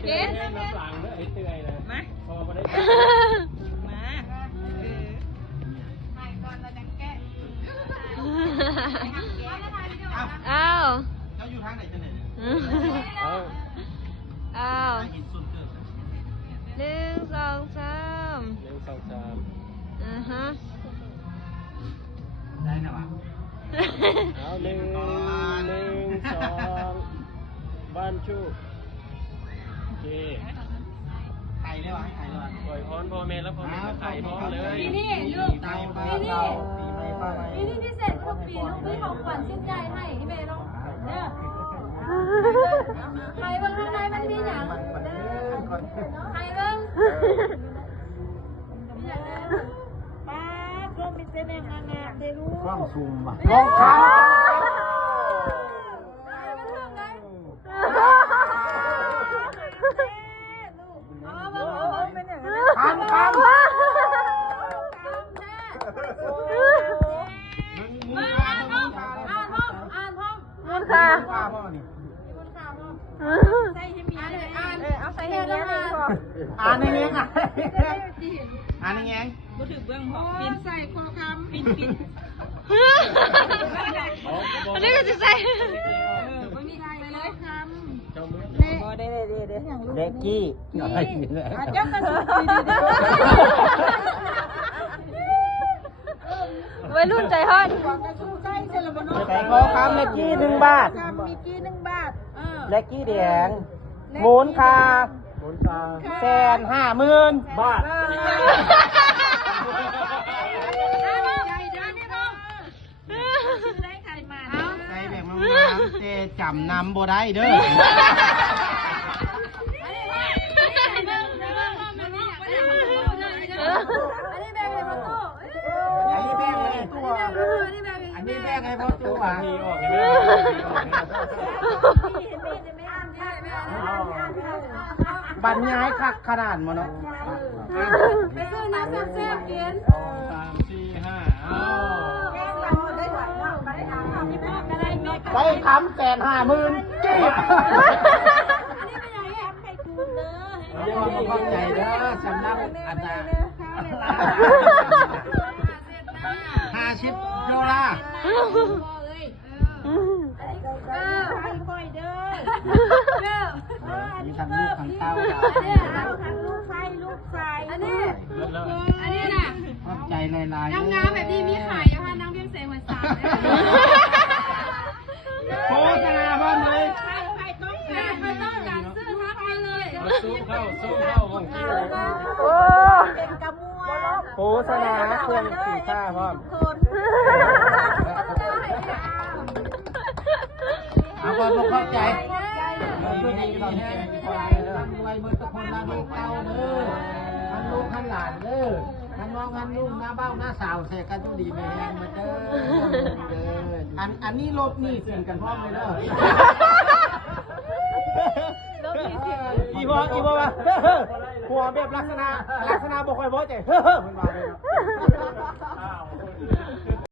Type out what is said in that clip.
เต้ยน้ำหลังเนอะไอ้เต้ยนะมาพอมาได้มาถ่ายก่อนเราจะแก้อ้าวเจ้าอยู่ทางไหนจะไหนอ้าว1 2 3 ฮะได้นะวะเอา1 2บ้านชูโอเคไข่ได้วะไข่ได้วะปล่อยพรพ่อแม่แล้วพ่อแม่ก็ไข่พร้อมเลยนี่ลูกนี่พิเศษทุกปีลูกพี่ของขวัญชิ้นใหญ่ให้ที่เมย์ต้องเนี่ยใครบ้างข้างในมันมีอย่างใครบ้างป้าก็มีเจนงานเดรู้กล้องซูมว่ะลองทำใส่ให้มีเอาใส่ให้มีอะไรก่อนอ่านในเงี้ยอ่านในเงี้ยมาถึงเบื้องหอปินใส่คอคำปินอันนี้ก็จะใส่ไม่มีใครเลยคำเด็กกี้อะไรเนี่ยเจ้าก็สุดวัยรุ่นใจฮ้อนแต่ขอคำเล็กกี้1 บาทมีกี้1 บาทเล็กกี้แดงมูลค่า150,000 บาทใส่แบบมันเจจำนำบ่ได้เด้ออันนี้แบกให้พ่อตู้อ่ะบรรยายคักขนาดมันเนาะไปซื้อน้ำแซ่บๆกิน3 4 5ไปคำ150,000 กีบเดี๋ยวมาเข้าใจเด้อสำนักอาจารย์$50มีทั้งลูกทั้งเต้าทั้งลูกไฟลูกไฟอันนี้น่ะเข้าใจลายๆงามแบบนี้มีขายนะคะน้ำเบี้ยงเสงหัวสามโฆษณาบ้างเลยใครต้องการซื้อทักมาเลยสู้เข้าห้องคิวโอ้เป็นกระมวลโฆษณาเครื่องสีผ้าพร้อมเอาคนมาเข้าใจเพื่อนที่เราแห้งรวยเมื่อตะคนละลูกเต้าเด้อทั้งลูกทั้งหลานเด้อทั้งน้องทั้งลูกหน้าเบ้าหน้าสาวเสกกันดีไม่แห้งมาเด้ออันนี้ลบนี่เสียงกันพร้อมเลยเด้ออีบอว่าหัวแบบลักษณะบ่ค่อยบ่ใจเหมือนว่าเลย